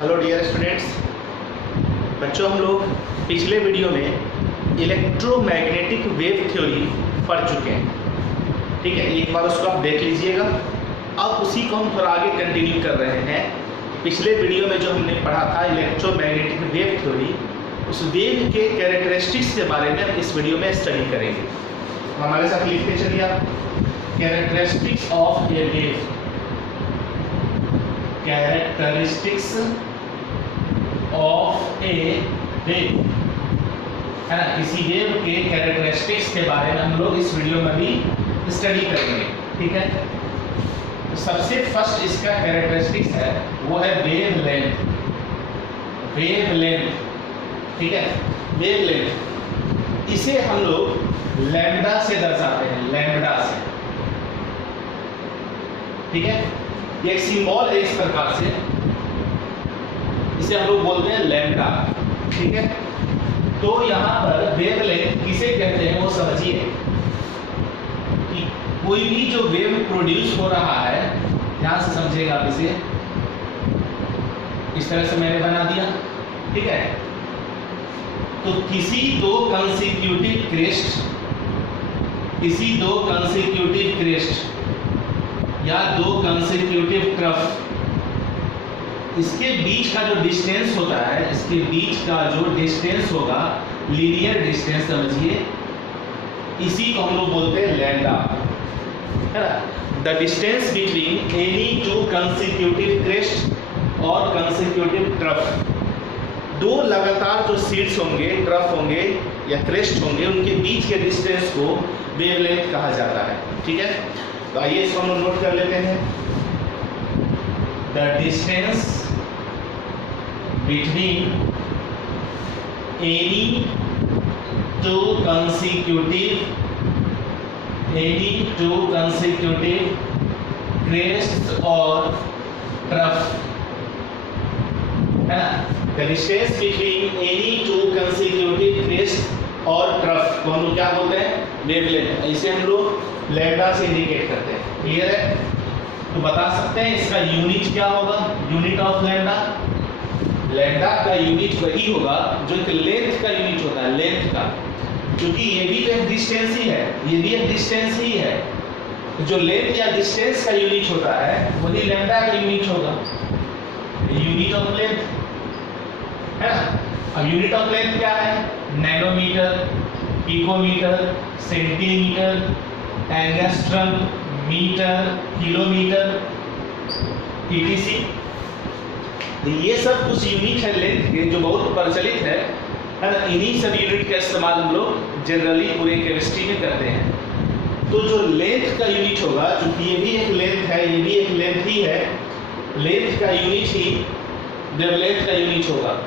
Hello dear students, बच्चों हम लोग पिछले वीडियो में इलेक्ट्रोमैग्नेटिक वेव थ्योरी पढ़ चुके हैं। ठीक है, एक बार उसको आप देख लीजिएगा। अब उसी को हम थोड़ा आगे कंटिन्यू कर रहे हैं। पिछले वीडियो में जो हमने पढ़ा था इलेक्ट्रोमैग्नेटिक वेव थ्योरी, उस वेव के कैरेक्टरिस्टिक्स के बारे में हम इस वीडियो में स्टडी करेंगे। हमारे साथ लिखते चलिए आप, characteristics of A wave. Characteristics of A wave, है ना। किसी वेव के कैरेक्टरिस्टिक्स के बारे में हम लोग इस वीडियो में भी स्टडी करेंगे। ठीक है, तो सबसे फर्स्ट इसका कैरेक्टरिस्टिक्स है वो है वेव लेंथ। वेव लेंथ, ठीक है, वेव लेंथ, इसे हम लोग लैम्डा से दर्शाते हैं, लैम्डा से। ठीक है, एक सिंबल है इस प्रकार से, इसे हम लोग बोलते हैं लैम्डा। ठीक है, तो यहाँ पर वेवलेंथ किसे कहते हैं वो समझिए कि कोई भी जो वेव प्रोड्यूस हो रहा है, ध्यान से समझिएगा आप इसे, इस तरह से मैंने बना दिया। ठीक है, तो किसी दो कंसेक्यूटिव क्रेस्ट, किसी दो कंसेक्यूटिव क्रेस्ट या दो कंसेक्यूटिव ट्रफ, इसके बीच का जो डिस्टेंस होता है, इसके बीच का जो डिस्टेंस होगा, लीनियर डिस्टेंस समझिए, इसी को हम लोग बोलते हैं लैम्डा, है ना। The distance between any two consecutive crest और कंसेक्यूटिव ट्रफ, दो लगातार जो शीट्स होंगे, ट्रफ होंगे या क्रेस्ट होंगे, उनके बीच के डिस्टेंस को वेवलेंथ कहा जाता है। ठीक है, तो आइए इसको हम नोट कर लेते हैं। The distance between any two consecutive crest और ट्रफ, है ना। The distance between any two consecutive crest और ट्रफ को हम लोग क्या बोलते हैं? वेवलेंथ। इसे हम लोग लैम्डा से इंडिकेट करते हैं। क्लियर है? तो बता सकते हैं इसका यूनिट क्या होगा? यूनिट ऑफ लैम्डा, लैम्डा का यूनिट वही होगा जो एक लेंथ का यूनिट होता है, लेंथ का, क्योंकि ये भी तो एक डिस्टेंस ही है, ये भी एक डिस्टेंस ही है। जो लेंथ या डिस्टेंस का यूनिट होता है वही लैम्डा का यूनिट होगा, यूनिट ऑफ लेंथ, है ना। अब यूनिट ऑफ लेंथ क्या है? Nanometre, picometre, centimetre, angstrom, metre, kilometre, etc। तो ये सब कुछ यूनिट है लेंथ के, जो बहुत प्रचलित है ना। इन्हीं सब यूनिट का इस्तेमाल हम लोग जनरली पूरे केमिस्ट्री में करते हैं। तो जो लेंथ का यूनिट होगा, क्योंकि ये भी एक लेंथ है, ये भी एक लेंथ ही है, लेंथ का यूनिट ही वेवलेंथ का यूनिट होगा।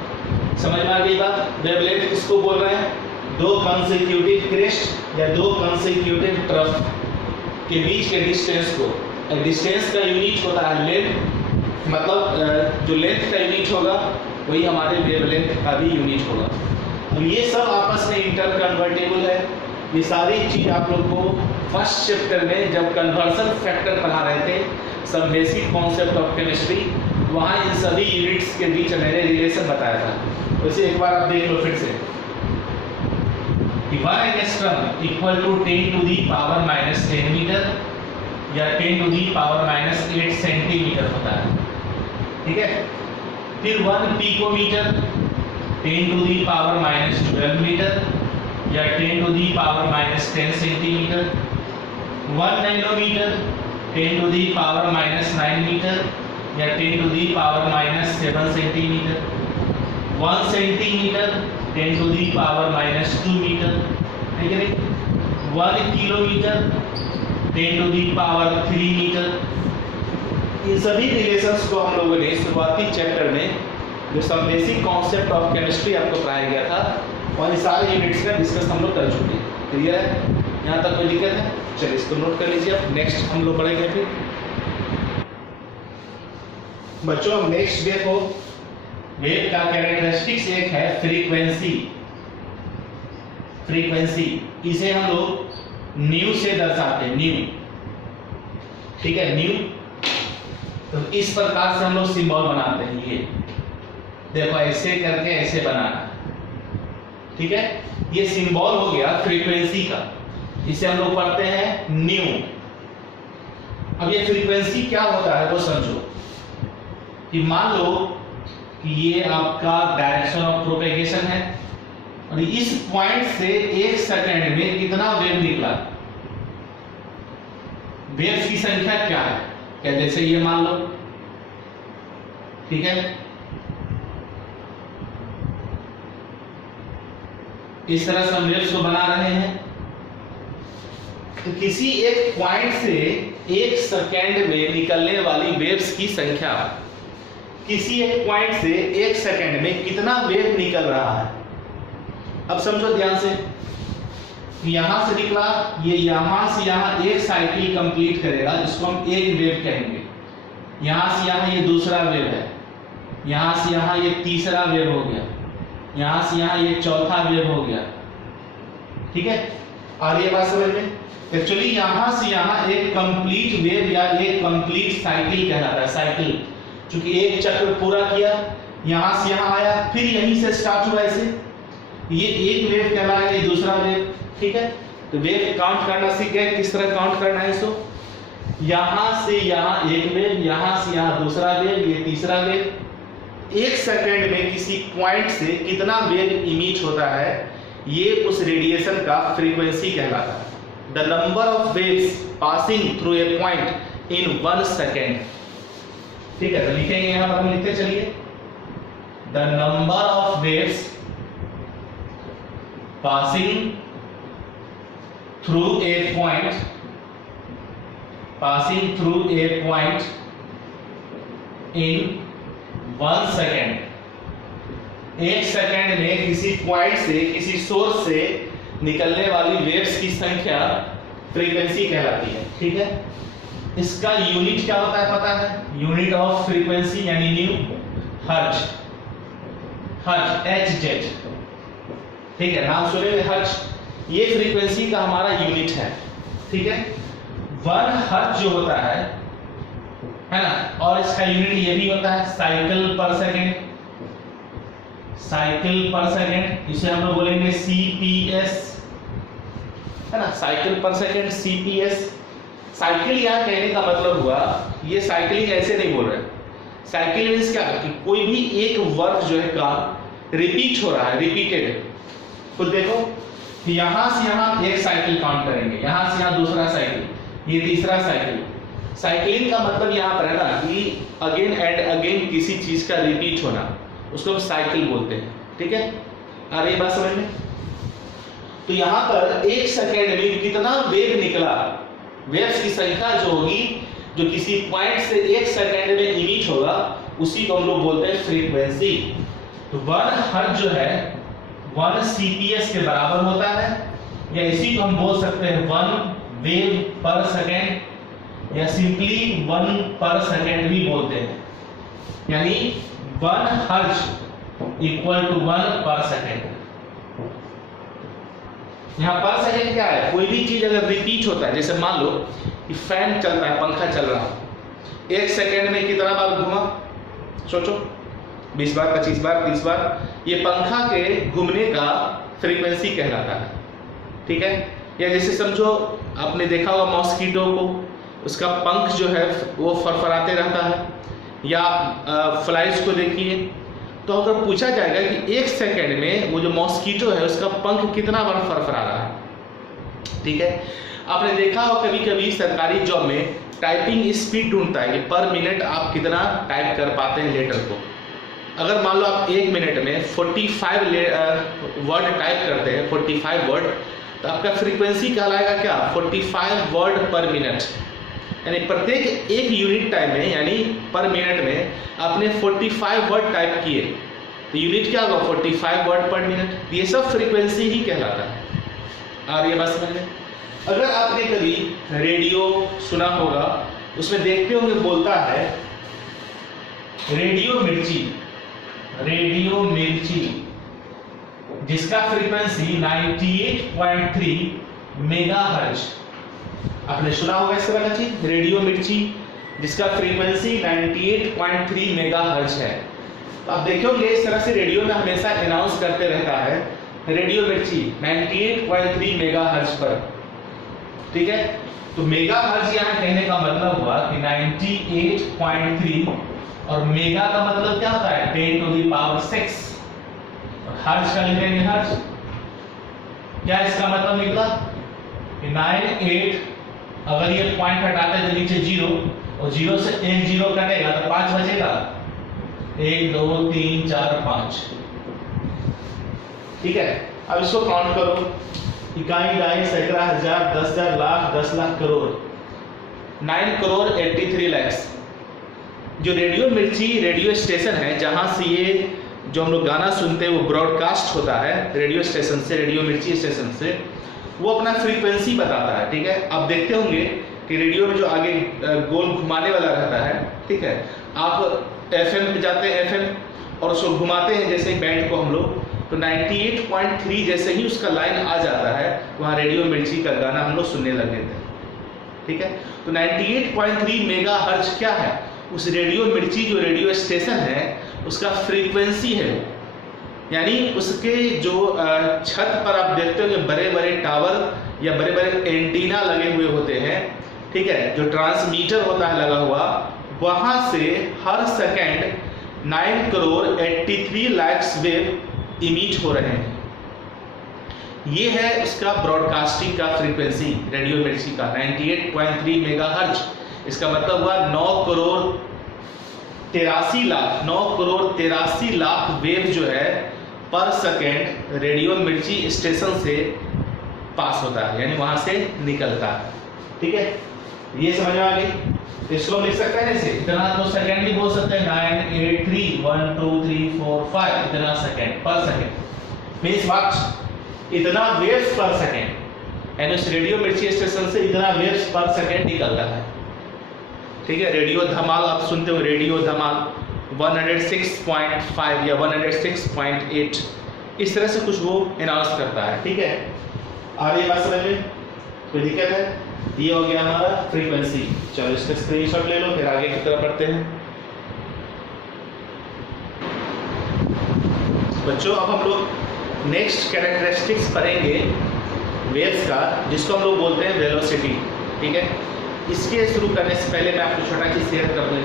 समझ में आ गई बात? वेवलेंथ किसको बोल रहे हैं? दो कंसेक्यूटिव क्रेस्ट या दो कंसेक्यूटिव ट्रफ के बीच के डिस्टेंस को, डिस्टेंस का यूनिट होता है लेंथ, मतलब जो लेंथ का यूनिट होगा वही हमारे वेवलेंथ का भी यूनिट होगा। अब ये सब आपस में इंटर कन्वर्टेबल है। ये सारी चीज आप लोग को फर्स्ट चैप्टर में जब कन्वर्सन फैक्टर पढ़ा रहे थे, सब बेसिक कॉन्सेप्ट ऑफ केमिस्ट्री, वहाँ इन सभी यूनिट्स के बीच मैंने रिलेशन बताया था। वैसे एक बार आप देख लो फिर से। 1 angstrom equal to 10 to the power minus 10 metre या 10 to the power minus 8 centimetre होता है। ठीक है, फिर 1 picometre 10 to the power minus 12 metre या 10 to the power minus 10 centimetre, 1 nanometre 10 to the power minus 9 metre या 10 to the power minus 7 centimetre, 1 centimetre 10 to the power minus 2 metre, ठीक है। 1 kilometre 10 to the power 3 metre. इन सभी relations को हम लोगों ने शुरुआती चैप्टर में जो सब बेसिक कॉन्सेप्ट ऑफ केमिस्ट्री आपको पढ़ाया गया था, और सारे यूनिट्स में डिस्कस हम लोग कर चुके हैं। क्लियर है? यहाँ तक कोई दिक्कत है? चलिए इसको नोट कर लीजिए। अब नेक्स्ट हम लोग बढ़ेंगे। फिर बच्चों नेक्स्ट देखो, वेव का कैरेक्टरिस्टिक्स एक है फ्रीक्वेंसी। फ्रीक्वेंसी इसे हम लोग न्यू से दर्शाते हैं, न्यू। ठीक है, न्यू। तो इस प्रकार से हम लोग सिंबल बनाते हैं। ये देखो ऐसे करके ऐसे बनाना, ठीक है। ये सिंबल हो गया फ्रीक्वेंसी का, इसे हम लोग पढ़ते हैं न्यू। अब ये फ्रीक्वेंसी क्या होता है तो समझो कि मान लो कि ये आपका डायरेक्शन ऑफ प्रोपेगेशन है और इस पॉइंट से 1 सेकंड में कितना वेव निकला, वेव्स की संख्या क्या है, क्या जैसे ये मान लो, ठीक है। इस तरह से हम वेव्स को बना रहे हैं। तो किसी एक पॉइंट से 1 सेकंड में निकलने वाली वेव्स की संख्या, किसी एक पॉइंट से 1 सेकंड में कितना वेव निकल रहा है। अब समझो ध्यान से, यहां से निकला, ये यहां से यहां एक साइकिल कंप्लीट करेगा, जिसको हम एक वेव कहेंगे। यहां से यहां ये दूसरा वेव है, यहां से यहां ये तीसरा वेव हो गया, यहां से यहां ये चौथा वेव हो गया, ठीक है। और ये बात समझ में, एक्चुअली यहां से यहां एक कंप्लीट वेव या एक कंप्लीट साइकिल कहलाता है। साइकिल क्योंकि एक चक्र पूरा किया, यहां से यहां आया, फिर यहीं से स्टार्ट हुआ, ऐसे ये एक वेव कहलाएगा, ये दूसरा वेव, ठीक है। तो वेव काउंट करना सीख गए, किस तरह काउंट करना है इसको। यहां से यहां एक वेव, यहां से यहां दूसरा वेव, ये तीसरा वेव। 1 सेकंड में किसी पॉइंट से कितना वेव इमिट होता है, ये उस रेडिएशन का फ्रीक्वेंसी कहलाता है। The number of waves passing through a point in 1 second, ठीक है। तो लिखेंगे यहां पर, हम लिखते चलिए, the number of waves passing through a point, passing through a point in 1 second. 1 second में किसी पॉइंट से, किसी सोर्स से निकलने वाली वेव्स की संख्या फ्रीक्वेंसी कहलाती है, ठीक है। इसका यूनिट क्या होता है पता है, यूनिट ऑफ फ्रीक्वेंसी यानी न्यू, हर्ट्ज, हर्ट्ज HZ, ठीक है। नाम सुने हर्ट्ज, ये फ्रीक्वेंसी का हमारा यूनिट है, ठीक है। 1 हर्ट्ज जो होता है ना, और इसका यूनिट ये भी होता है साइकिल पर सेकेंड, साइकिल पर सेकेंड, इसे हम लोग बोलेंगे CPS, है ना, साइकिल पर सेकेंड CPS। साइकिल यहाँ कहने का मतलब हुआ, ये साइकिलिंग ऐसे नहीं बोल रहे, साइकिल मींस क्या कि कोई भी एक वर्क जो है का रिपीट हो रहा है, रिपीटेड। तो देखो यहां से यहां एक साइकिल काउंट करेंगे, यहां से यहां दूसरा साइकिल, ये तीसरा साइकिल। साइकिलिंग का मतलब यहाँ पर है ना कि अगेन एंड अगेन किसी चीज का रिपीट होना, उसको हम साइकिल बोलते हैं, ठीक है। आ रही बात समझ में। तो यहाँ पर 1 सेकेंड में कितना वेव निकला, वेव्स की संख्या जो होगी, जो किसी पॉइंट से 1 सेकेंड में इमिट होगा, उसी को हम लोग बोलते हैं फ्रीक्वेंसी। तो 1 हर्ट्ज जो है 1 CPS के बराबर होता है, या इसी को हम बोल सकते हैं 1 वेव पर सेकेंड, या सिंपली 1 पर सेकेंड भी बोलते हैं, यानी 1 हर्ट्ज इक्वल टू 1 पर सेकेंड। यहां पर सेकेंड क्या है, कोई भी चीज अगर रिपीट होता है, जैसे मान लो कि फैन चलता है, पंखा चल रहा है, 1 सेकेंड में कितना बार घुमा, सोचो, 20 बार, 25 बार, 30 बार, ये पंखा के घूमने का फ्रीक्वेंसी कहलाता है, ठीक है। या जैसे समझो आपने देखा होगा मॉस्किटो को, उसका पंख जो है वो फरफराते रहता है, या फ्लाइज को देखिए, तो अगर पूछा जाएगा कि 1 सेकेंड में वो जो मॉस्किटो है उसका पंख कितना बार फरफरा रहा है, ठीक है। आपने देखा हो कभी कभी सरकारी जॉब में टाइपिंग स्पीड ढूंढता है कि पर मिनट आप कितना टाइप कर पाते हैं लेटर को। अगर मान लो आप 1 मिनट में 45 वर्ड टाइप करते हैं, 45 वर्ड, तो आपका फ्रीक्वेंसी कहलाएगा क्या, 45 वर्ड पर मिनट, यानी प्रत्येक 1 यूनिट टाइम में, यानी पर मिनट में आपने 45 वर्ड टाइप किए, तो यूनिट क्या होगा, 45 वर्ड पर मिनट। ये सब फ्रीक्वेंसी ही कहलाता है। और ये बात समझ में। अगर आपने कभी रेडियो सुना होगा, उसमें देखते होंगे बोलता है रेडियो मिर्ची, रेडियो मिर्ची, जिसका फ्रीक्वेंसी 98.3 मेगाहर्ट्ज। आपने सुना होगा इस तरह का चीज, रेडियो मिर्ची, जिसका फ्रीक्वेंसी 98.3 मेगाहर्ट्ज है। तो आप देखोगे इस तरह से रेडियो में हमेशा अनाउंस करते रहता है रेडियो मिर्ची 98.3 मेगाहर्ट्ज पर, ठीक है। तो मेगाहर्ट्ज यहाँ कहने का मतलब हुआ कि 98.3, और मेगा का मतलब क्या होता है 10⁶, और हर्ट्ज का लिखेंगे हर्ट्ज। क्या इसका मतलब निकला कि 98, अगर ये पॉइंट हटाते हैं तो नीचे 0, और 0 से एक 0 कटेगा तो 5 बचेगा, 1 2 3 4 5, ठीक है। अब इसको काउंट करो, इकाई, दाई, सैकड़ा, हजार, 10,000, लाख, 10 लाख, करोड़, 9,83,00,000। जो रेडियो मिर्ची रेडियो स्टेशन है जहां से ये जो हम लोग गाना सुनते हैं वो ब्रॉडकास्ट होता है रेडियो स्टेशन से, रेडियो मिर्ची स्टेशन से, वो अपना फ्रीक्वेंसी बताता है, ठीक है। आप देखते होंगे कि रेडियो में जो आगे गोल घुमाने वाला रहता है, ठीक है, आप FM पे जाते हैं FM और उसको घुमाते हैं जैसे बैंड को हम लोग, तो 98.3 जैसे ही उसका लाइन आ जाता है वहाँ रेडियो मिर्ची का गाना हम लोग सुनने लगे थे, ठीक है। तो 98.3 मेगाहर्ट्ज क्या है, उस रेडियो मिर्ची जो रेडियो स्टेशन है उसका फ्रीक्वेंसी है, यानी उसके जो छत पर आप देखते होंगे बड़े बड़े टावर या बड़े बड़े एंटीना लगे हुए होते हैं, ठीक है, जो ट्रांसमीटर होता है लगा हुआ, वहां से हर सेकंड 9,83,00,000 वेव इमिट हो रहे हैं। ये है उसका ब्रॉडकास्टिंग का फ्रीक्वेंसी रेडियो मिर्ची का 98.3 मेगाहर्ट्ज। इसका मतलब हुआ 9,83,00,000 वेव जो है पर सेकेंड रेडियो मिर्ची स्टेशन से पास होता है, यानी वहां से निकलता है, ठीक है। ये समझ में आ गई। इसको लिख सकते हैं ऐसे, इतना तो सेकेंड भी बोल सकते हैं, 983 1 2 3 4 5 इतना सेकेंड पर सेकेंड मींस व्हाट, इतना वेव्स पर सेकेंड, यानी उस रेडियो मिर्ची स्टेशन से इतना वेव्स पर सेकेंड निकलता है, ठीक है। रेडियो धमाल आप सुनते हो, रेडियो धमाल 106.5 या 106.8 इस तरह से कुछ वो अनाउंस करता है, ठीक है। आ रही बात समझ में, कोई दिक्कत है? ये हो गया हमारा फ्रीक्वेंसी। चलो इसका स्क्रीनशॉट ले लो, फिर आगे की तरफ बढ़ते हैं। बच्चों अब हम लोग नेक्स्ट कैरेक्टरिस्टिक्स पढ़ेंगे वेव्स का, जिसको हम लोग बोलते हैं वेलोसिटी, ठीक है। इसके शुरू करने से पहले मैं आपको छोटा चीज शेयर कर दूँ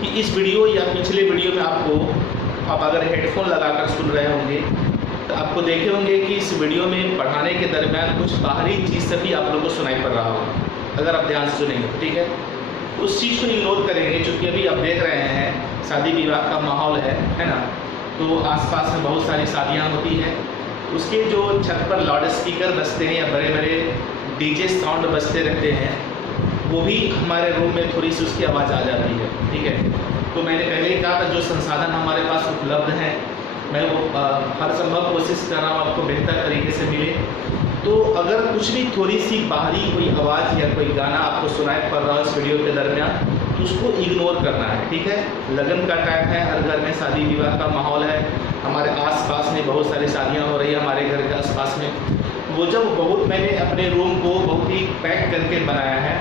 कि इस वीडियो या पिछले वीडियो में आपको, आप अगर हेडफोन लगाकर सुन रहे होंगे तो आपको देखे होंगे कि इस वीडियो में पढ़ाने के दरमियान कुछ बाहरी चीज़ से भी आप लोगों को सुनाई पड़ रहा होगा, अगर आप ध्यान से सुनेंगे, ठीक है। उस चीज़ को इग्नोर करेंगे, क्योंकि अभी आप देख रहे हैं शादी विवाह का माहौल है ना, तो आसपास में बहुत सारी शादियाँ होती हैं, उसके जो छत पर लाउड स्पीकर बजते हैं या बड़े बड़े डीजे साउंड बजते रहते हैं, वो भी हमारे रूम में थोड़ी सी उसकी आवाज़ आ जाती है, ठीक है। तो मैंने पहले ही कहा था जो संसाधन हमारे पास उपलब्ध हैं मैं वो हर संभव कोशिश कर रहा हूँ आपको बेहतर तरीके से मिले। तो अगर कुछ भी थोड़ी सी बाहरी कोई आवाज़ या कोई गाना आपको सुनाई पड़ रहा है इस वीडियो के दरमियान, तो उसको इग्नोर करना है, ठीक है। लगन का टाइम है, हर घर में शादी विवाह का माहौल है, हमारे आसपास में बहुत सारी शादियाँ हो रही है हमारे घर के आसपास में। वो जब बहुत मैंने अपने रूम को बहुत ही पैक करके बनाया है,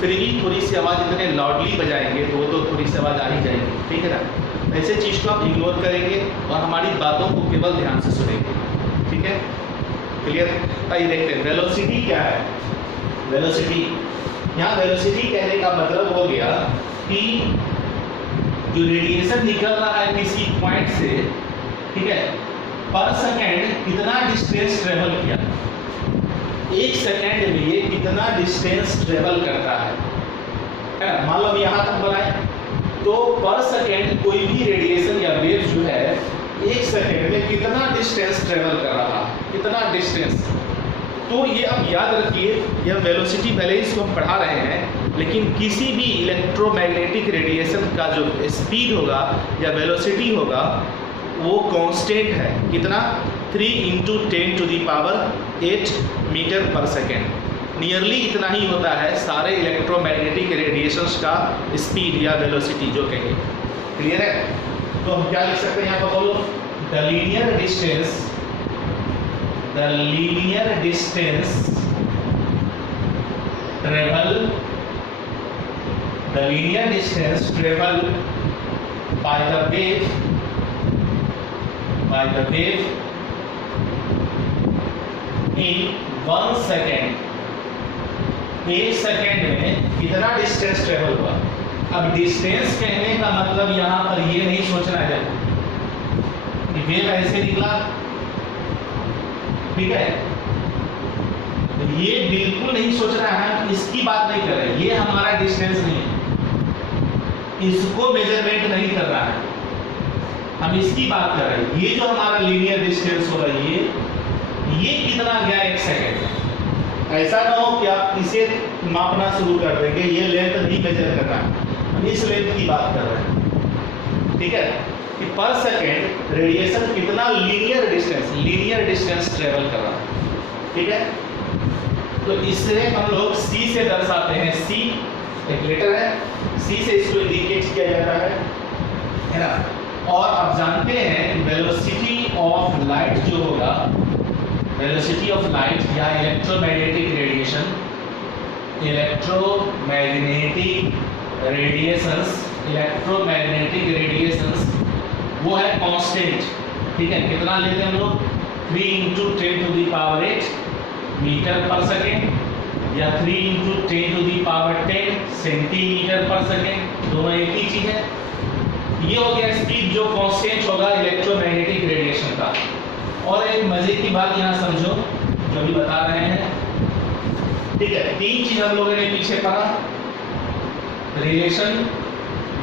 फिर भी थोड़ी सी आवाज़ इतने लाउडली बजाएंगे तो वो तो थोड़ी सी आवाज़ आ ही जाएगी, ठीक है ना। ऐसे चीज़ को आप इग्नोर करेंगे और हमारी बातों को केवल ध्यान से सुनेंगे, ठीक है। क्लियर? आइए देखते हैं वेलोसिटी क्या है। वेलोसिटी, यहाँ वेलोसिटी कहने का मतलब हो गया कि जो रेडिएशन निकल रहा है किसी पॉइंट से, ठीक है, पर सेकेंड कितना डिस्टेंस ट्रेवल किया, एक सेकेंड में ये कितना डिस्टेंस ट्रेवल करता है ना। मान लो हम यहाँ तक बनाए तो पर सेकेंड कोई भी रेडिएशन या वेव जो है एक सेकेंड में कितना डिस्टेंस ट्रेवल कर रहा है, कितना डिस्टेंस। तो ये अब याद रखिए, यह वेलोसिटी भले ही इसको हम पढ़ा रहे हैं, लेकिन किसी भी इलेक्ट्रोमैग्नेटिक रेडिएशन का जो स्पीड होगा या वेलोसिटी होगा वो कांस्टेंट है, कितना 3 × 10⁸ मीटर पर सेकेंड। नियरली इतना ही होता है सारे इलेक्ट्रोमैग्नेटिक रेडिएशंस का स्पीड या वेलोसिटी जो कहेंगे। क्लियर है? तो हम क्या लिख सकते हैं यहाँ पर बोलो, the linear distance travel by the wave by the wave in 1 second, 1 second में कितना डिस्टेंस ट्रेवल हुआ। अब डिस्टेंस कहने का मतलब यहां पर ये नहीं सोचना है कि वेव ऐसे निकला, ठीक है, ये बिल्कुल नहीं सोच रहा है, इसकी बात नहीं कर रहे, ये हमारा डिस्टेंस नहीं है, इसको मेजरमेंट नहीं कर रहा है, हम इसकी बात कर रहे हैं। ये जो हमारा लीनियर डिस्टेंस हो रही है, ये कितना गया 1 सेकेंड। ऐसा ना हो कि आप इसे मापना शुरू कर देंगे, ये लेंथ नहीं मेजर कर रहा है, हम इस लेंथ की बात कर रहे हैं, ठीक है, कि पर सेकेंड रेडिएशन कितना लीनियर डिस्टेंस ट्रेवल कर रहा है, ठीक है। तो इससे हम लोग सी से दर्शाते हैं, सी एक लेटर है, सी से इसको इंडिकेट किया जाता है ना। और आप जानते हैं कि वेलोसिटी ऑफ लाइट जो होगा, वेलोसिटी ऑफ लाइट या इलेक्ट्रोमैग्नेटिक रेडिएशंस वो है कांस्टेंट, ठीक है। कितना लेते हैं हम लोग, 3 × 10⁸ मीटर पर सेकेंड या 3 × 10⁻10 सेंटीमीटर पर सेकेंड, दोनों एक ही चीज है। ये हो गया स्पीड जो कांस्टेंट होगा इलेक्ट्रोमैग्नेटिक रेडिएशन का। और एक मजे की बात यहाँ समझो जो भी बता रहे हैं, ठीक है। 3 चीज हम लोगों ने पीछे पढ़ा, relation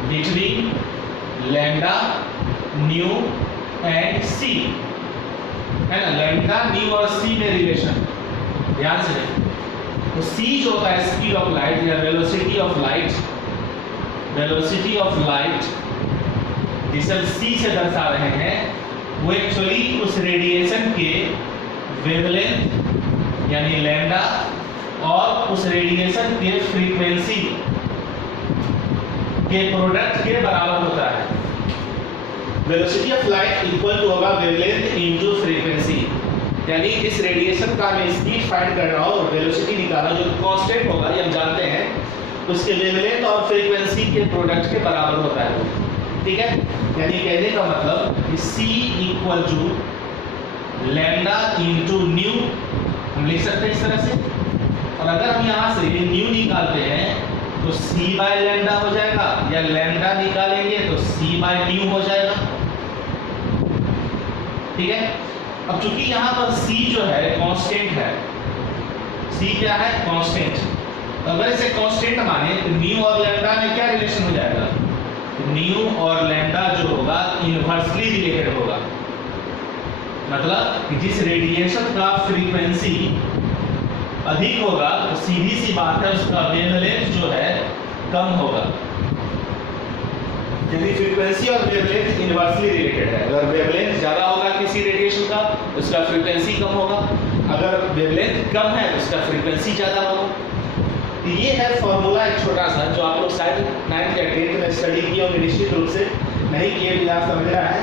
between lambda, nu and C, है ना। लैम्डा, न्यू और सी में रिलेशन, ध्यान से देखो। तो सी जो होता है स्पीड ऑफ लाइट या वेलोसिटी ऑफ लाइट जिसे सी से दर्शा रहे हैं, वो एक्चुअली उस रेडिएशन के वेवलेंथ यानी लैम्डा और उस रेडिएशन के फ्रीक्वेंसी के प्रोडक्ट के बराबर होता है। Velocity of light equal to होगा वेवलेंथ इनटू फ्रीक्वेंसी, यानी इस रेडिएशन का मैं स्पीड फाइंड कर रहा हूं और वेलोसिटी निकालना जो कांस्टेंट होगा, ये हम जानते हैं, उसके वेवलेंथ और फ्रीक्वेंसी के प्रोडक्ट के बराबर होता है, ठीक है। यानी कहने का मतलब कि C equal to lambda into nu, हम लिख सकते हैं इस तरह से। और अगर हम यहाँ से न्यू निकालते हैं तो C बाय लैम्डा हो जाएगा, या लैम्डा निकालेंगे तो C बाय न्यू हो जाएगा, ठीक है। अब चूंकि यहाँ पर C जो है कांस्टेंट है, C क्या है, कांस्टेंट। तो अगर इसे कांस्टेंट माने तो न्यू और लैम्डा में क्या रिलेशन हो जाएगा, न्यू और लैम्डा जो होगा इनवर्सली रिलेटेड होगा। मतलब कि जिस रेडिएशन का फ्रीक्वेंसी अधिक होगा तो सीधी सी बात है उसका वेवलेंथ जो है कम होगा। यदि फ्रीक्वेंसी और वेवलेंथ इनवर्सली रिलेटेड है, अगर वेवलेंथ ज्यादा होगा किसी रेडिएशन का तो उसका फ्रीक्वेंसी कम होगा, अगर वेवलेंथ कम है तो उसका फ्रीक्वेंसी ज्यादा होगा। ये है फॉर्मूला एक छोटा सा जो आप लोग शायद 9th या 10th में स्टडी किए होंगे, निश्चित रूप से नहीं किए भी आप समझ रहा है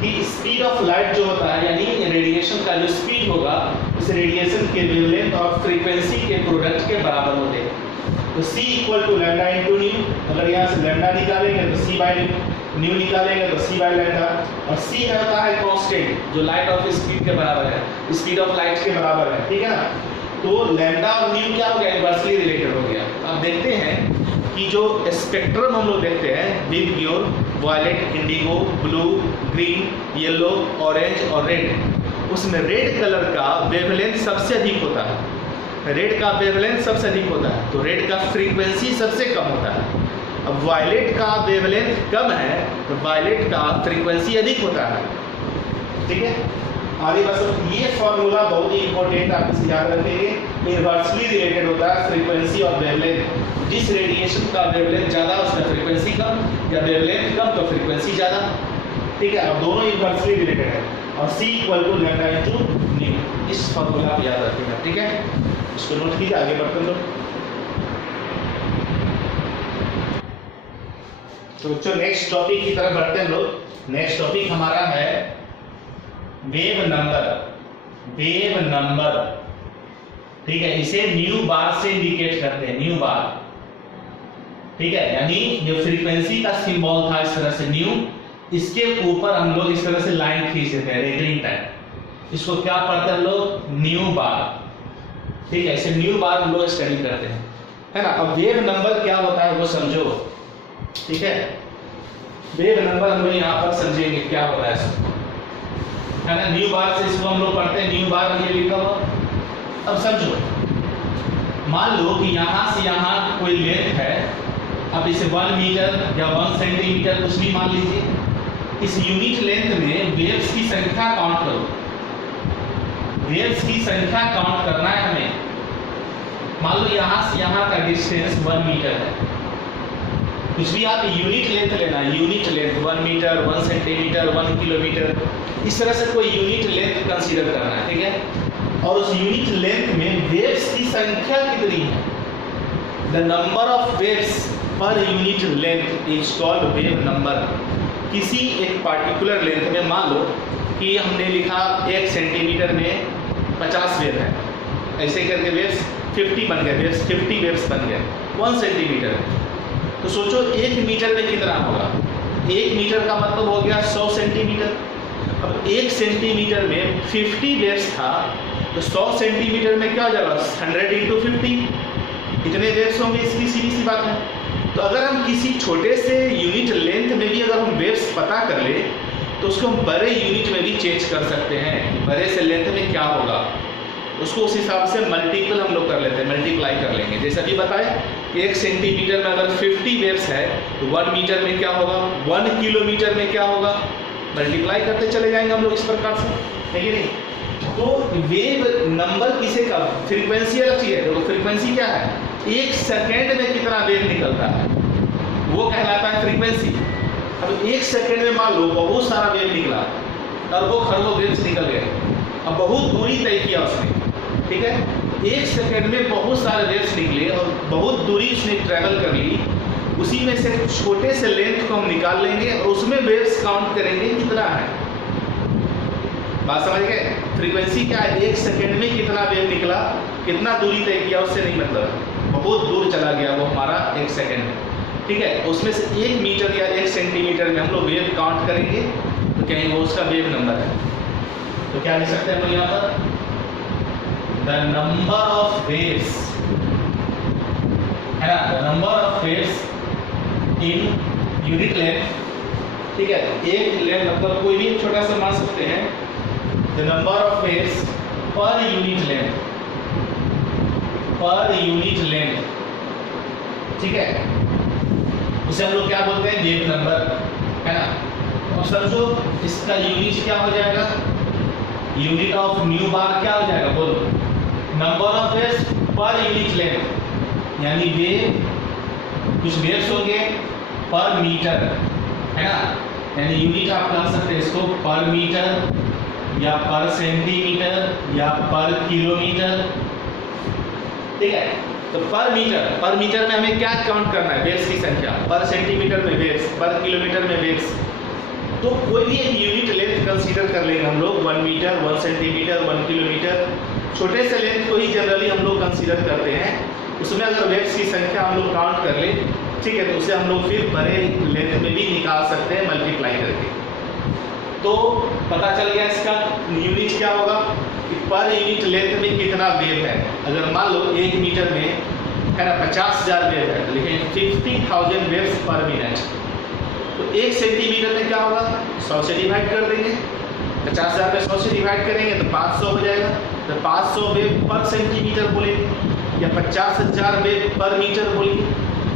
कि स्पीड ऑफ लाइट जो होता है यानी रेडिएशन का जो स्पीड होगा उस रेडिएशन के वेवलेंथ और फ्रीक्वेंसी के प्रोडक्ट के बराबर होते हैं। तो C equal to lambda into nu, अगर यहाँ से लैम्डा निकालेंगे तो C बाय न्यू निकालेंगे तो C बाय लैम्डा, और C होता है कांस्टेंट जो लाइट ऑफ स्पीड के बराबर है, स्पीड ऑफ लाइट के बराबर है, ठीक है ना। तो लैम्डा और न्यू क्या हो गया, इनवर्सली रिलेटेड हो गया। अब देखते हैं कि जो स्पेक्ट्रम हम लोग देखते हैं, with pure violet, indigo, blue, green, yellow, orange और रेड, उसमें रेड कलर का वेवलेंथ सबसे अधिक होता है, रेड का वेवलेंथ सबसे अधिक होता है, तो रेड का फ्रीक्वेंसी सबसे कम होता है। अब वायलेट का वेवलेंथ कम है तो वायलेट का फ्रीक्वेंसी अधिक होता है, ठीक है। आगे बस ये फॉर्मूला बहुत ही इंपॉर्टेंट, आप इसे याद रखेंगे। इनवर्सली रिलेटेड होता है फ्रीक्वेंसी और वेवलेंथ, जिस रेडिएशन का वेवलेंथ ज़्यादा उसका फ्रीक्वेंसी कम, या वेवलेंथ कम तो फ्रीक्वेंसी ज़्यादा, ठीक है। अब दोनों इनवर्सली रिलेटेड है और C equal to lambda into nu, इस फॉर्मूला आप याद रखिएगा, ठीक है। इसको नोट कीजिए, आगे बढ़ते हैं। तो बच्चों नेक्स्ट टॉपिक की तरफ बढ़ते हैं लोग। नेक्स्ट टॉपिक हमारा है वेव नंबर, ठीक है। इसे न्यू बार से इंडिकेट करते हैं, न्यू बार, ठीक है। यानी जो फ्रीक्वेंसी का सिंबल था इस तरह से न्यू, इसके ऊपर हम लोग इस तरह से लाइन खींच देते हैं रेगलिंग टाइप। इसको क्या पढ़ते हैं हम लोग? न्यू बार। ठीक है, इसे न्यू बार हम लोग स्टडी करते हैं, है ना। अब वेव नंबर क्या होता है वो समझो। ठीक है, वेव नंबर हम लोग यहाँ पर समझेंगे क्या होता है इसको, है ना। न्यू बार से इसको हम लोग पढ़ते हैं, न्यू बार ये लिखा हुआ। अब समझो, मान लो कि यहाँ से यहाँ कोई लेंथ है, अब इसे 1 मीटर या 1 सेंटीमीटर कुछ भी मान लीजिए। इस यूनिट लेंथ में वेव्स की संख्या काउंट करो। वेव्स की संख्या काउंट करना है हमें। मान लो यहाँ से यहाँ का डिस्टेंस 1 मीटर है। कुछ भी आप यूनिट लेंथ लेना, unit length 1 metre, 1 centimetre, 1 kilometre, इस तरह से कोई यूनिट लेंथ कंसीडर करना है। ठीक है, और उस यूनिट लेंथ में वेव्स की संख्या कितनी है? The number of waves per unit length is called wave number. किसी एक पार्टिकुलर लेंथ में मान लो कि हमने लिखा 1 सेंटीमीटर में 50 वेव है, ऐसे करके वेव्स 50 बन गए, वेव्स 50 वेव्स बन गए 1 सेंटीमीटर। तो सोचो 1 मीटर में कितना होगा? 1 मीटर का मतलब हो गया 100 सेंटीमीटर। अब 1 सेंटीमीटर में 50 वेव्स था, तो 100 सेंटीमीटर में क्या हो जाएगा? 100 × 50, इतने वेव्स होंगे। इसकी सीधी सी बात है। तो अगर हम किसी छोटे से यूनिट लेंथ में भी अगर हम वेव्स पता कर ले, तो उसको हम बड़े यूनिट में भी चेंज कर सकते हैं कि बड़े से लेंथ में क्या होगा। उसको उस हिसाब से मल्टीपल हम लोग कर लेते हैं, मल्टीप्लाई कर लेंगे। जैसा भी बताए, 1 सेंटीमीटर में अगर 50 वेव्स है तो 1 मीटर में क्या होगा? 1 किलोमीटर में क्या होगा? मल्टीप्लाई करते चले जाएंगे हम लोग इस प्रकार से, है कि नहीं। तो वेव नंबर किसे का? फ्रीक्वेंसी अलग चीज है। देखो फ्रीक्वेंसी क्या है? 1 सेकेंड में कितना वेव निकलता है वो कहलाता है फ्रीक्वेंसी। अब 1 सेकेंड में मान लो बहुत सारा वेव निकला, अरबों खरबों वेव्स निकल गए। अब बहुत दूरी तय किया उसने, ठीक है। 1 सेकेंड में बहुत सारे वेव्स निकले और बहुत दूरी उसने ट्रैवल कर ली। उसी में से छोटे से लेंथ को हम निकाल लेंगे और उसमें वेव्स काउंट करेंगे कितना है। बात समझ गए? फ्रीक्वेंसी क्या है? 1 सेकेंड में कितना वेव निकला, कितना दूरी तय किया, उससे नहीं मतलब, बहुत दूर चला गया वो हमारा 1 सेकेंड में। ठीक है, उसमें से 1 मीटर या 1 सेंटीमीटर में हम लोग वेव काउंट करेंगे तो कहेंगे वो उसका वेव नंबर है। तो क्या लिख सकते हैं हम लोग यहाँ पर? द नंबर ऑफ वेव्स, है ना, the number of waves in unit length. ठीक है, एक लेंथ मतलब कोई भी छोटा सा मान सकते हैं। The number of waves per unit length, per unit length. ठीक है, उसे हम लोग क्या बोलते हैं? वेव नंबर, है ना। अब समझो इसका यूनिट क्या हो जाएगा? यूनिट ऑफ न्यू बार क्या हो जाएगा? बोलो। Number of waves per unit length, यानी वेव, कुछ वेव्स होंगे पर मीटर, है ना। यानी यूनिट आप कह सकते हैं इसको पर मीटर या पर सेंटीमीटर या पर किलोमीटर। ठीक है, तो पर मीटर में हमें क्या काउंट करना है? वेव्स की संख्या। पर सेंटीमीटर में वेव्स, पर किलोमीटर में वेव्स। तो कोई भी एक यूनिट लेंथ कंसीडर कर लेंगे हम लोग, 1 मीटर, 1 सेंटीमीटर, 1 किलोमीटर। छोटे से लेंथ को ही जनरली हम लोग कंसीडर करते हैं। उसमें अगर वेव्स की संख्या हम लोग काउंट कर ले, ठीक है, तो उसे हम लोग फिर बड़े लेंथ में भी निकाल सकते हैं मल्टीप्लाई करके। तो पता चल गया इसका यूनिट क्या होगा कि पर यूनिट लेंथ में कितना वेव है। अगर मान लो 1 मीटर में, है ना, 50,000 वेव है, तो लिखें 50,000 वेव्स पर मिनट। तो 1 सेंटीमीटर में क्या होगा? 100 से डिवाइड कर देंगे। 50,000 में 100 से डिवाइड करेंगे तो 500 हो जाएगा। तो 500 वेव पर सेंटीमीटर बोलेंगे या 50,000 वेव पर मीटर बोलेंगे।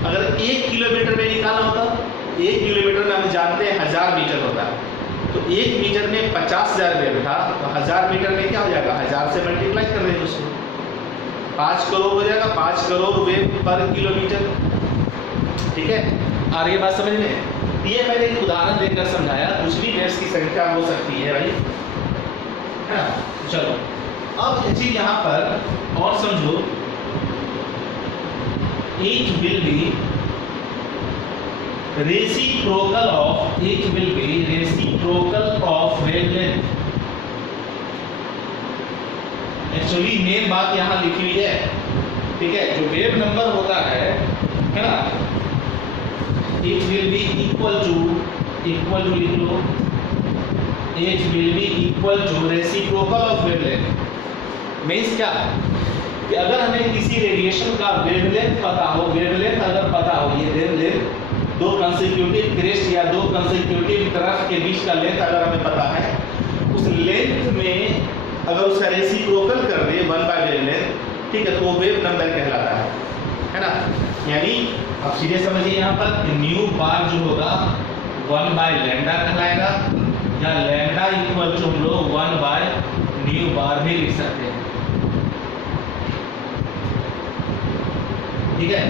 अगर 1 किलोमीटर में निकालना होता, 1 किलोमीटर में हम जानते हैं 1000 मीटर होता है। तो 1 मीटर में 50,000 वेव था, तो 1000 मीटर में क्या हो जाएगा? 1000 से मल्टीप्लाई कर देंगे उसको, 5 करोड़ हो जाएगा। 5 करोड़ वेव पर किलोमीटर। ठीक है, आ रही है बात समझ में? ये मैंने एक उदाहरण देकर समझाया, कुछ भी वेव्स की संख्या हो सकती है भाई, है ना। चलो अब चीज यहाँ पर और समझो। It will be reciprocal of wavelength। Actually main बात यहाँ लिखी हुई है, ठीक है। जो वेव नंबर होता है ना, it will be equal to equal to लिख लो, H will be equal to reciprocal of wavelength. Means क्या कि अगर हमें किसी रेडिएशन का वेवलेंथ पता हो, वेवलेंथ अगर पता हो, ये वेवलेंथ दो कंसेक्यूटिव क्रेस्ट या दो कंसेक्यूटिव तरफ के बीच का लेंथ अगर हमें पता है, उस लेंथ में अगर उसका रेसिप्रोकल कर दे 1/वेवलेंथ, ठीक है, तो वो वेव नंबर कहलाता है ना। यानी अब सीधे समझिए यहाँ पर न्यू बार जो होगा 1/λ कहलाएगा, या लैम्डा इक्वल टू हम लोग 1/न्यू बार भी लिख सकते हैं, ठीक है।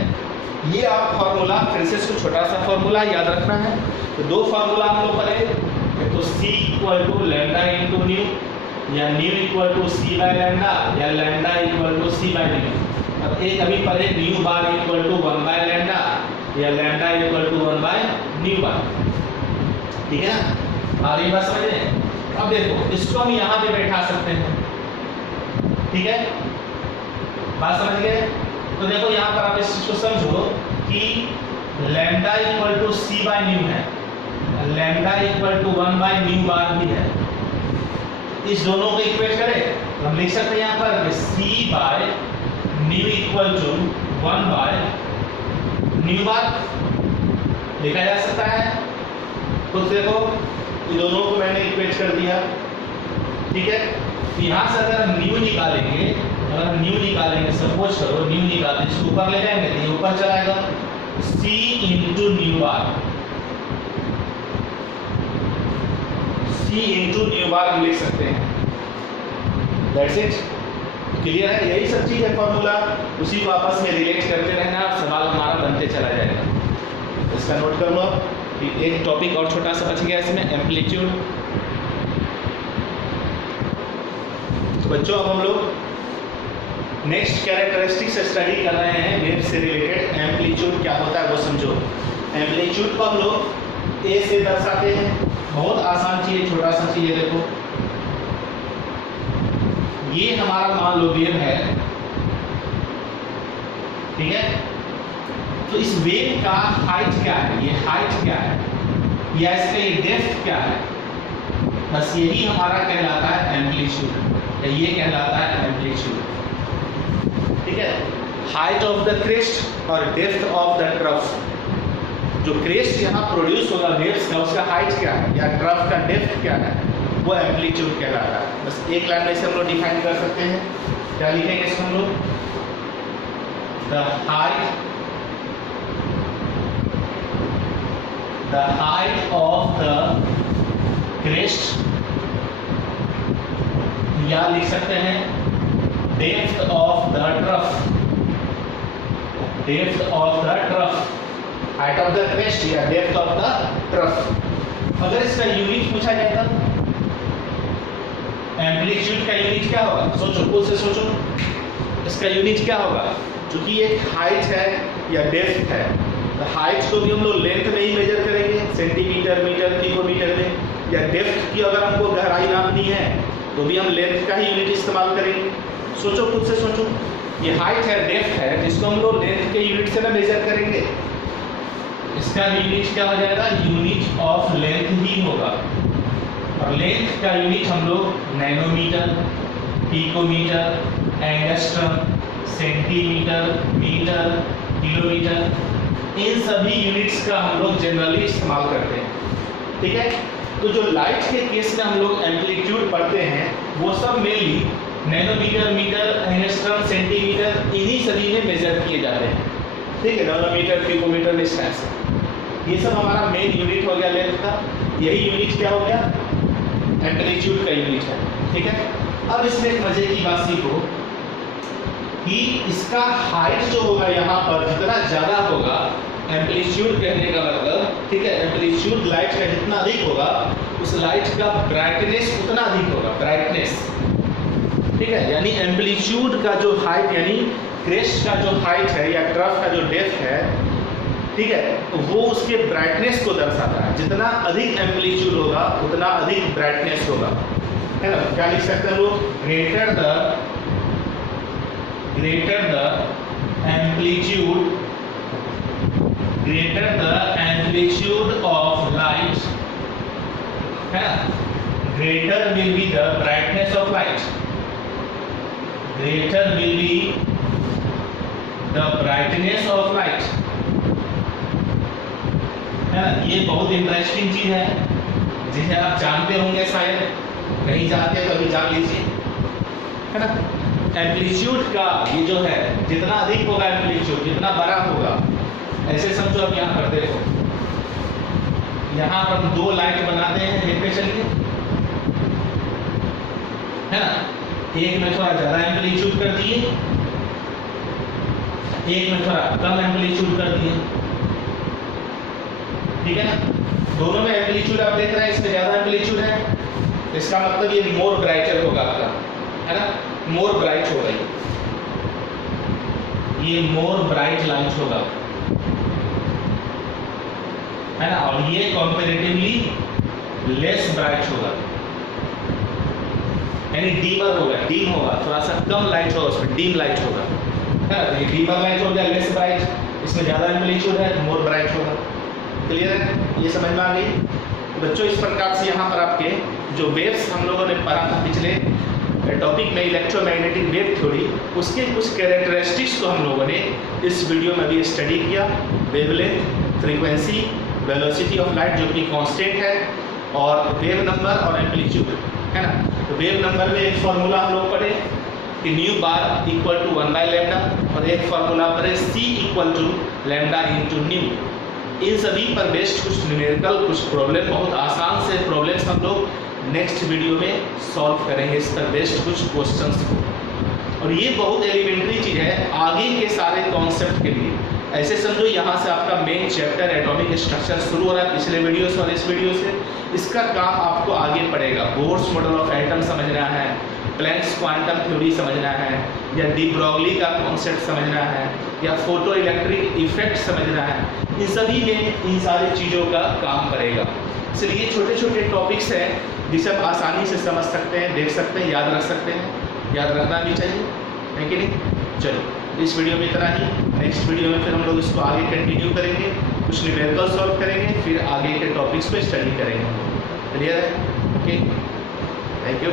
ये आप फॉर्मूला फिर से इसको छोटा सा फॉर्मूला याद रखना है। तो दो फॉर्मूला हम लोग पढ़े, तो C equal to lambda into nu, या nu equal to C by lambda, या lambda equal to C by nu. अब एक अभी पढ़े न्यू बार इक्वल टू 1/λ, या लैम्डा इक्वल टू 1/न्यू बार, ठीक है ना। आ रही बात समझ में? अब देखो इसको हम यहाँ पे बैठा सकते हैं, ठीक है, बात समझ गए। तो देखो यहाँ पर आप इस चीज को समझो कि lambda equal to C by nu है, लैम्डा इक्वल टू 1/न्यू बार भी है। इस दोनों को इक्वेट करें तो हम लिख सकते हैं यहाँ पर C by nu equal to 1/न्यू बार लिखा जा सकता है। तो देखो इन दोनों को मैंने इक्वेट कर दिया, ठीक है। यहाँ से अगर हम न्यू निकालेंगे, अगर हम न्यू निकालेंगे, सपोज करो न्यू निकालें, इसको ऊपर ले जाएंगे तो ये ऊपर चलाएगा, C इंटू न्यू बार, C इंटू न्यू बार हम लिख सकते हैं। दैट्स इट, क्लियर है? यही सब चीज है फॉर्मूला, उसी को आपस में रिलेट करते रहना, सवाल हमारा बनते चला जाएगा। इसका नोट कर लो। एक टॉपिक और छोटा सा बच गया इसमें, एम्पलीट्यूड। तो बच्चों अब हम लोग नेक्स्ट कैरेक्टरिस्टिक्स स्टडी कर रहे हैं वेव से रिलेटेड। एम्पलीट्यूड क्या होता है वो समझो। एम्पलीट्यूड को हम लोग ए से दर्शाते हैं, बहुत आसान चीज है, छोटा सा चीज है। देखो ये हमारा मान लो वेव है, ठीक है। तो इस वेव का हाइट क्या है, ये हाइट क्या है, या इसका ये डेप्थ क्या है, बस यही हमारा कहलाता है एम्पलीट्यूड, या ये कहलाता है एम्पलीट्यूड, ठीक है। हाइट ऑफ द क्रेस्ट और डेप्थ ऑफ द ट्रफ। जो क्रेस्ट यहाँ प्रोड्यूस होगा वेव्स का, उसका हाइट क्या है या ट्रफ का डेप्थ क्या है, वो एम्पलीट्यूड कहलाता है। बस एक लाइन में इसे हम लोग डिफाइन कर सकते हैं। क्या लिखेंगे इसमें हम लोग? the height of the crest, या लिख सकते हैं depth of the trough, depth of the trough, height of the crest या depth of the trough। अगर इसका यूनिट पूछा जाएगा, एम्पलीट्यूड का यूनिट क्या होगा, सोचो, खुद से सोचो, इसका यूनिट क्या होगा। क्योंकि एक हाइट है या डेप्थ है, तो हाइट को भी हम लोग लेंथ में ही मेजर करेंगे, सेंटीमीटर, मीटर, पिकोमीटर में। या डेप्थ की अगर हमको गहराई नापनी है तो भी हम लेंथ का ही यूनिट इस्तेमाल करेंगे। सोचो, खुद से सोचो, ये हाइट है, डेप्थ है, जिसको हम लोग लेंथ के यूनिट से ना मेजर करेंगे, इसका यूनिट क्या हो जाएगा, यूनिट ऑफ लेंथ ही होगा। और लेंथ का यूनिट हम लोग nanometre, picometre, angstrom, centimetre, metre, kilometre, इन सभी यूनिट्स का हम लोग जनरली इस्तेमाल करते हैं, ठीक है। तो जो लाइट के केस में हम लोग एम्पलीट्यूड पढ़ते हैं, वो सब mainly nanometre, metre, angstrom, centimetre, इन्हीं सभी में मेजर किए जाते हैं, ठीक है। नैनोमीटर, पिकोमीटर, इस टाइप से ये सब हमारा मेन यूनिट हो गया लेंथ का। यही यूनिट क्या हो गया, एम्पलीट्यूड का यूनिट है, ठीक है। अब इसमें एक मजे की बात सीखो कि इसका हाइट जो होगा यहाँ पर जितना ज़्यादा होगा, एम्पलीट्यूड कहने का मतलब, ठीक है, एम्पलीट्यूड लाइट का जितना अधिक होगा, उस लाइट का ब्राइटनेस उतना अधिक होगा, ब्राइटनेस, ठीक है। यानी एम्पलीट्यूड का जो हाइट, यानी क्रेस्ट का जो हाइट है या ट्रफ का जो डेप्थ है, ठीक है, तो वो उसके ब्राइटनेस को दर्शाता है। जितना अधिक एम्पलीट्यूड होगा उतना अधिक ब्राइटनेस होगा, है ना। क्या लिख सकते हैं लोग, greater the amplitude of light है ना, greater will be the brightness of light, greater will be the brightness of light, है ना। ये बहुत इंटरेस्टिंग चीज है जिसे आप जानते होंगे, शायद नहीं जानते तो अभी जान लीजिए, है ना। एम्पलीट्यूड का ये जो है, जितना अधिक होगा एम्पलीट्यूड, जितना बड़ा होगा, ऐसे समझो आप यहाँ पर देखो, यहाँ पर दो लाइट बनाते हैं, देखते चलिए, है ना। एक में थोड़ा ज्यादा एम्पलीट्यूड कर दिए, एक में थोड़ा कम एम्पलीट्यूड कर दिए, ठीक है ना। दोनों में एम्पलीट्यूड आप देख रहे हैं, इसमें ज्यादा एम्पलीट्यूड है, इसका मतलब ये मोर ब्राइटर होगा आपका, है ना, मोर ब्राइट होगा ये मोर ब्राइट लाइट होगा, है ना। और ये कंपैरेटिवली लेस ब्राइट होगा, यानी डीमर होगा, डीम होगा, थोड़ा सा कम लाइट होगा, उसमें डीम लाइट होगा, है ना। ये डीमर लाइट हो गया, लेस ब्राइट, इसमें ज्यादा एम्पलीट्यूड है, मोर ब्राइट होगा। क्लियर है, ये समझ में आ गई बच्चों। इस प्रकार से यहाँ पर आपके जो वेव्स हम लोगों ने पढ़ा था पिछले टॉपिक में, इलेक्ट्रोमैग्नेटिक वेव थ्योरी, उसके कुछ कैरेक्टरिस्टिक्स को हम लोगों ने इस वीडियो में भी स्टडी किया। Wavelength, frequency, velocity of light जो कि कांस्टेंट है, और वेव नंबर और एम्पलीट्यूड, है ना। तो वेव नंबर में एक फॉर्मूला हम लोग पढ़े कि न्यू बार इक्वल टू 1/λ, और एक फॉर्मूला पढ़े c equal to lambda into nu. इन सभी पर बेस्ड कुछ न्यूमेरिकल, कुछ प्रॉब्लम, बहुत आसान से प्रॉब्लम्स हम लोग नेक्स्ट वीडियो में सॉल्व करेंगे, इस पर बेस्ड कुछ क्वेश्चंस को। और ये बहुत एलिमेंट्री चीज़ है आगे के सारे कॉन्सेप्ट के लिए। ऐसे समझो यहाँ से आपका मेन चैप्टर एटॉमिक स्ट्रक्चर शुरू हो रहा है पिछले वीडियो से और इस वीडियो से। इसका काम आपको आगे पड़ेगा, बोर्स मॉडल ऑफ एटम समझना है, प्लैंक्स क्वांटम थ्योरी समझना है, या डी ब्रॉगली का कॉन्सेप्ट समझना है, या फोटो इलेक्ट्रिक इफेक्ट समझना है। इन सभी में इन सारी चीज़ों का काम पड़ेगा। इसलिए छोटे छोटे टॉपिक्स हैं जिसे आप आसानी से समझ सकते हैं, देख सकते हैं, याद रख सकते हैं, याद रखना भी चाहिए, है कि नहीं। चलो इस वीडियो में इतना ही, नेक्स्ट वीडियो में फिर हम लोग इसको आगे कंटिन्यू करेंगे, कुछ न्यूमेरिकल सॉल्व करेंगे, फिर आगे के टॉपिक्स पे स्टडी करेंगे। क्लियर है? Okay, thank you.